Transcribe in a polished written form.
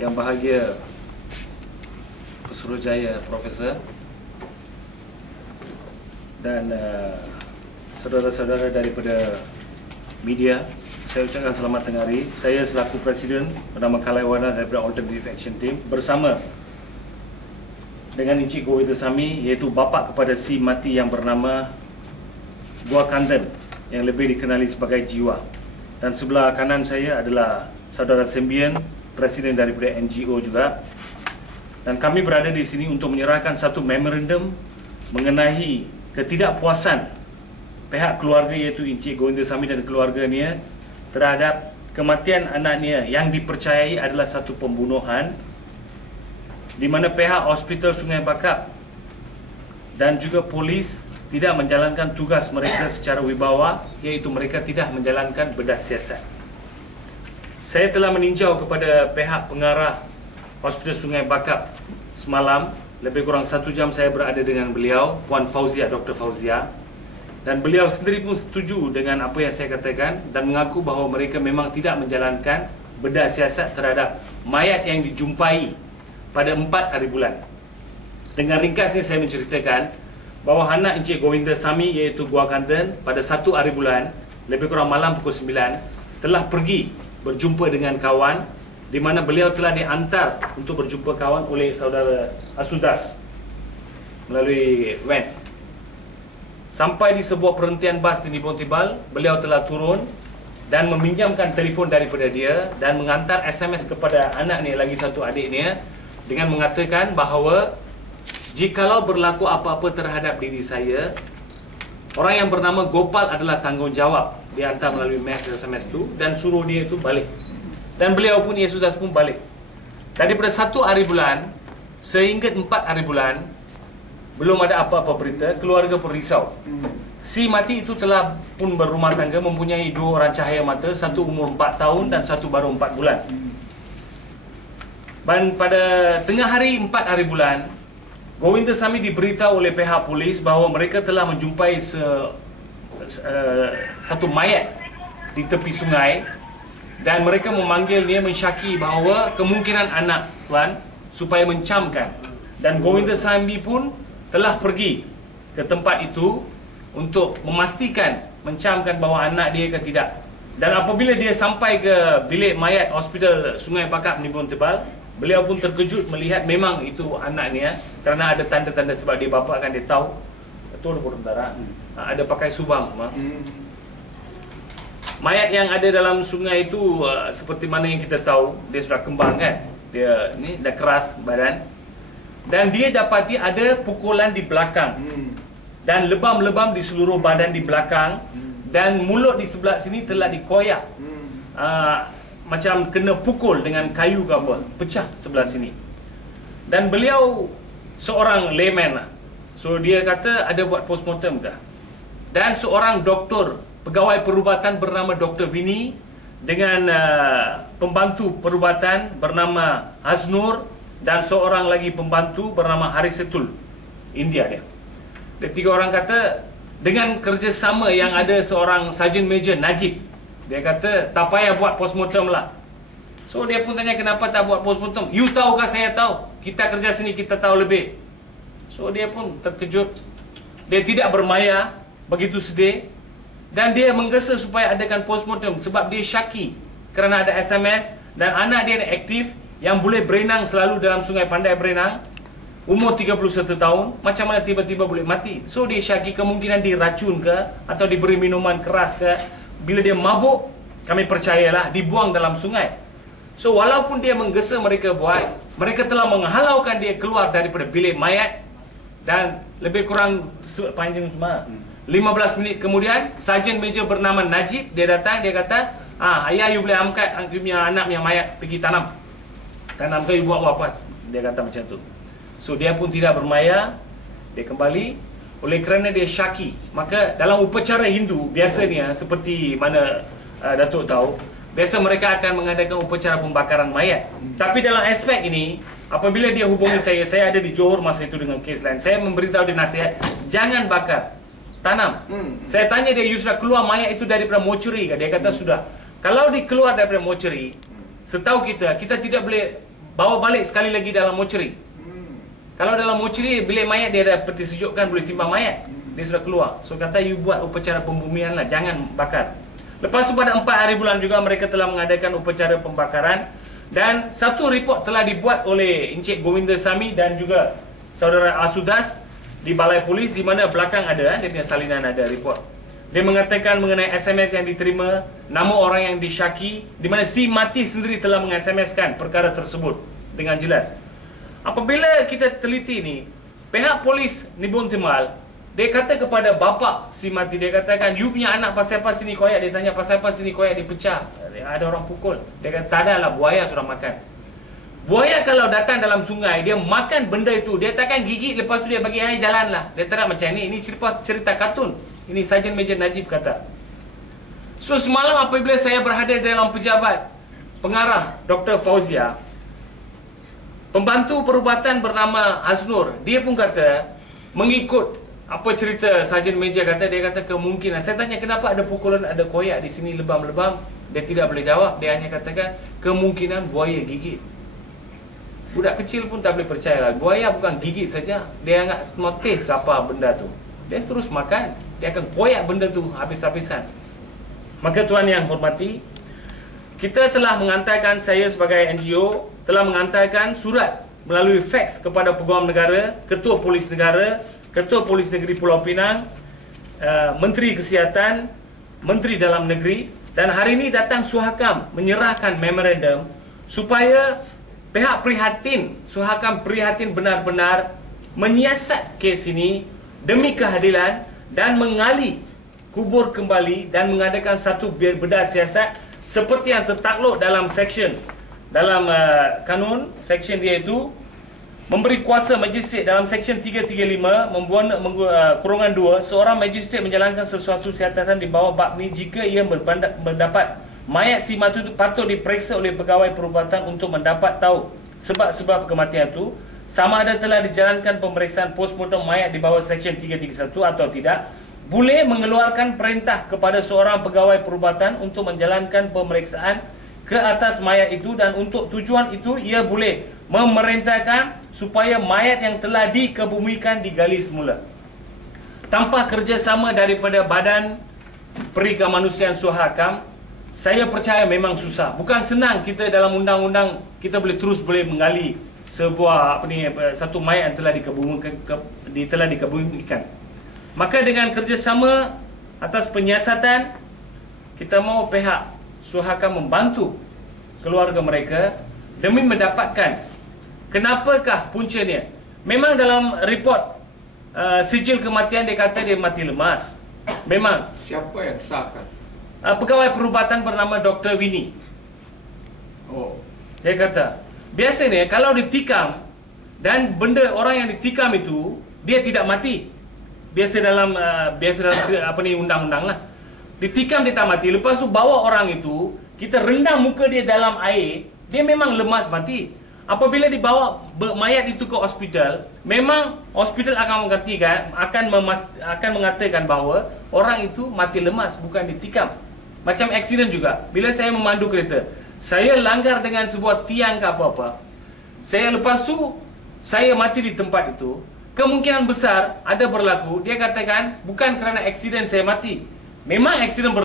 Yang bahagia Pesuruhjaya Profesor dan saudara-saudara daripada media, saya ucapkan selamat tengah hari. Saya selaku Presiden bernama Kalaiwana daripada Alternative Action Team bersama dengan Encik Govindasamy, iaitu bapa kepada si mati yang bernama Gua Kanten yang lebih dikenali sebagai Jiwa. Dan sebelah kanan saya adalah Saudara Sembian, Presiden daripada NGO juga. Dan kami berada di sini untuk menyerahkan satu memorandum mengenai ketidakpuasan pihak keluarga, iaitu Encik Govindasamy dan keluarganya terhadap kematian anaknya yang dipercayai adalah satu pembunuhan, di mana pihak Hospital Sungai Bakap dan juga polis tidak menjalankan tugas mereka secara wibawa, iaitu mereka tidak menjalankan bedah siasat. Saya telah meninjau kepada pihak pengarah Hospital Sungai Bakap semalam. Lebih kurang 1 jam saya berada dengan beliau, Puan Fauzia, Dr. Fauzia. Dan beliau sendiri pun setuju dengan apa yang saya katakan dan mengaku bahawa mereka memang tidak menjalankan bedah siasat terhadap mayat yang dijumpai pada 4 hari bulan. Dengan ringkasnya saya menceritakan bahawa anak Encik Govindasamy, iaitu Gua Kanten, pada 1 hari bulan, lebih kurang malam pukul 9, telah pergi berjumpa dengan kawan, di mana beliau telah diantar untuk berjumpa kawan oleh saudara Asudas melalui van. Sampai di sebuah perhentian bas di Nibong Tibal, beliau telah turun dan meminjamkan telefon daripada dia dan mengantar SMS kepada anaknya, lagi satu adiknya, dengan mengatakan bahawa jikalau berlaku apa-apa terhadap diri saya, orang yang bernama Gopal adalah tanggungjawab. Dia hantar melalui SMS tu dan suruh dia itu balik. Dan beliau pun, Yesus pun balik. Daripada 1 hari bulan sehingga 4 hari bulan, belum ada apa-apa berita. Keluarga pun risau. Si mati itu telah pun berumah tangga, mempunyai 2 orang cahaya mata, satu umur 4 tahun dan satu baru 4 bulan. Dan pada tengah hari 4 hari bulan, Govindasamy diberitahu oleh pihak polis bahawa mereka telah menjumpai satu mayat di tepi sungai, dan mereka memanggil dia, mensyaki bahawa kemungkinan anak tuan supaya mencamkan. Dan Govindasamy pun telah pergi ke tempat itu untuk memastikan, mencamkan bahawa anak dia ke tidak. Dan apabila dia sampai ke bilik mayat Hospital Sungai Bakap Nibong Tibal, beliau pun terkejut melihat memang itu anaknya, kerana ada tanda-tanda sebab dia bapa kan dia tahu betul tentara ada pakai subang. Mayat yang ada dalam sungai itu seperti mana yang kita tahu, dia sudah kembang kan, dia ni dah keras badan, dan dia dapati ada pukulan di belakang dan lebam-lebam di seluruh badan di belakang, dan mulut di sebelah sini telah dikoyak, macam kena pukul dengan kayu ke apa, pecah sebelah sini. Dan beliau seorang layman lah. So dia kata ada buat postmortem kah? Dan seorang doktor, pegawai perubatan bernama Dr. Vini, dengan pembantu perubatan bernama Haznur, dan seorang lagi pembantu bernama Harisetul, India dia. Dan 3 orang kata dengan kerjasama yang ada seorang Sarjan Major Najib, dia kata tak payah buat postmortem lah. So dia pun tanya kenapa tak buat postmortem. You tahu kah saya tahu? Kita kerja sini kita tahu lebih. So dia pun terkejut. Dia tidak bermaya, begitu sedih. Dan dia menggesa supaya adakan postmortem sebab dia syaki kerana ada SMS dan anak dia aktif yang boleh berenang selalu dalam sungai, pandai berenang, umur 31 tahun, macam mana tiba-tiba boleh mati. So dia syaki kemungkinan diracun ke atau diberi minuman keras ke. Bila dia mabuk, kami percayalah dibuang dalam sungai. So walaupun dia menggesa mereka buat, mereka telah menghalaukan dia keluar daripada bilik mayat. Dan lebih kurang panjang semua 15 minit kemudian, Sarjan Major bernama Najib, dia datang, dia kata, ayah you boleh angkat anak punya mayat pergi tanam ke, you buat apa. Dia kata macam tu. So dia pun tidak bermaya, dia kembali. Oleh kerana dia syaki, maka dalam upacara Hindu biasanya, seperti mana Datuk tahu, biasa mereka akan mengadakan upacara pembakaran mayat. Tapi dalam aspek ini, apabila dia hubungi saya ada di Johor masa itu dengan kes lain, saya memberitahu dia nasihat, jangan bakar, tanam. Saya tanya dia, you sudah keluar mayat itu daripada mortuary ke? Dia kata sudah. Kalau dikeluar daripada mortuary, setahu kita tidak boleh bawa balik sekali lagi dalam mortuary. Kalau dalam mortuary, bilik mayat dia ada peti sejuk kan, boleh simpan mayat. Dia sudah keluar. So kata you buat upacara pembumian lah, jangan bakar. Lepas tu pada 4 hari bulan juga mereka telah mengadakan upacara pembakaran. Dan satu report telah dibuat oleh Encik Govinda Sami dan juga Saudara Asudas di Balai Polis, di mana belakang ada, dia punya salinan ada report. Dia mengatakan mengenai SMS yang diterima, nama orang yang disyaki, di mana si mati sendiri telah meng-SMS-kan perkara tersebut dengan jelas. Apabila kita teliti ni, pihak polis Nibun Timal, dia kata kepada bapa si mati, dia katakan, you punya anak pasal apa sini koyak? Dia tanya pasal apa sini koyak, dia pecah, ada orang pukul. Dia kata, tak ada lah, buaya sudah makan. Buaya kalau datang dalam sungai, dia makan benda itu, dia takkan gigit, lepas tu dia bagi air jalan lah. Dia tak macam ni, ini cerita kartun. Ini Sarjan Major Najib kata. So semalam apabila saya berada dalam pejabat pengarah Dr. Fauzia, pembantu perubatan bernama Haznur, dia pun kata, mengikut apa cerita Sarjan Major kata, dia kata kemungkinan. Saya tanya kenapa ada pukulan, ada koyak di sini lebam-lebam. Dia tidak boleh jawab. Dia hanya katakan kemungkinan buaya gigit. Budak kecil pun tak boleh percaya lah. Buaya bukan gigit saja, dia agak notice ke apa benda tu. Dia terus makan. Dia akan koyak benda tu habis-habisan. Maka tuan yang hormati, kita telah mengantarkan, saya sebagai NGO telah mengantarkan surat melalui fax kepada Peguam Negara, Ketua Polis Negara, Ketua Polis Negeri Pulau Pinang, Menteri Kesihatan, Menteri Dalam Negeri, dan hari ini datang Suhakam menyerahkan memorandum supaya pihak prihatin, Suhakam prihatin benar-benar menyiasat kes ini demi keadilan dan mengali kubur kembali dan mengadakan satu bedah siasat seperti yang tertakluk dalam section dalam kanun, section dia itu memberi kuasa magistrate dalam section 335 membuat kurungan 2, seorang magistrate menjalankan sesuatu siasatan di bawah bab ni jika ia mendapat mayat si mati itu patut diperiksa oleh pegawai perubatan untuk mendapat tahu sebab-sebab kematian itu, sama ada telah dijalankan pemeriksaan postmortem mayat di bawah section 331 atau tidak, boleh mengeluarkan perintah kepada seorang pegawai perubatan untuk menjalankan pemeriksaan ke atas mayat itu, dan untuk tujuan itu ia boleh memerintahkan supaya mayat yang telah dikebumikan digali semula. Tanpa kerjasama daripada Badan Perikamanusiaan Suhakam, saya percaya memang susah. Bukan senang kita dalam undang-undang kita boleh menggali sebuah satu mayat yang telah dikebumikan. Maka dengan kerjasama atas penyiasatan, kita mahu pihak Suhakam membantu keluarga mereka demi mendapatkan kenapakah puncanya. Memang dalam report sijil kematian dia kata dia mati lemas. Memang. Siapa yang sahkan? Pegawai perubatan bernama Dr. Winnie. Oh. Dia kata, biasanya kalau ditikam dan benda orang yang ditikam itu dia tidak mati. Biasa dalam undang-undang lah. Ditikam dia tak mati. Lepas tu bawa orang itu, kita rendam muka dia dalam air, dia memang lemas mati. Apabila dibawa mayat itu ke hospital, memang hospital akan akan mengatakan bahawa orang itu mati lemas, bukan ditikam. Macam aksiden juga. Bila saya memandu kereta, saya langgar dengan sebuah tiang ke apa-apa, lepas tu saya mati di tempat itu, kemungkinan besar ada berlaku, dia katakan bukan kerana aksiden saya mati. Memang aksiden